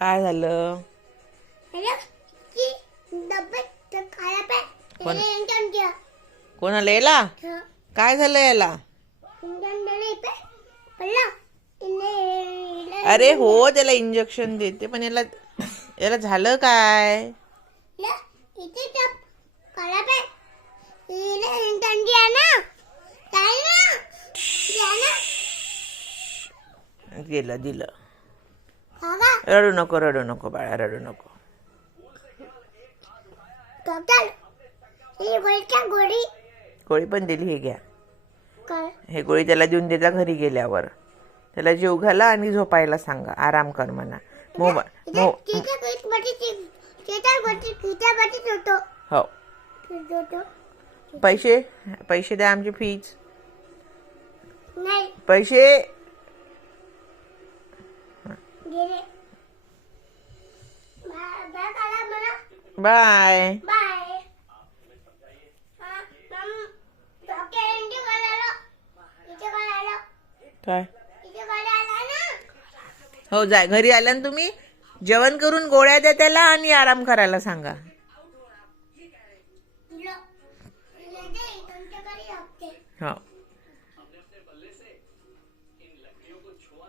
काय झालं? कोणाला याला? काय झालं याला? अरे हो, त्याला इंजेक्शन देते, पण याला याला झालं काय? गेलं दिलं. रडू नको बाळा, रडू नको. गोळी पण दिली, हे घ्या. हे गोळी त्याला देऊन देता घरी गेल्यावर. त्याला जीव घाला आणि झोपायला सांगा, आराम कर म्हणा. हो. पैसे द्या, आमची फीज. पैसे बाय. काय? हो, जाय घरी आल्या तुम्ही जेवण करून गोळ्या द्या त्याला आणि आराम करायला सांगा.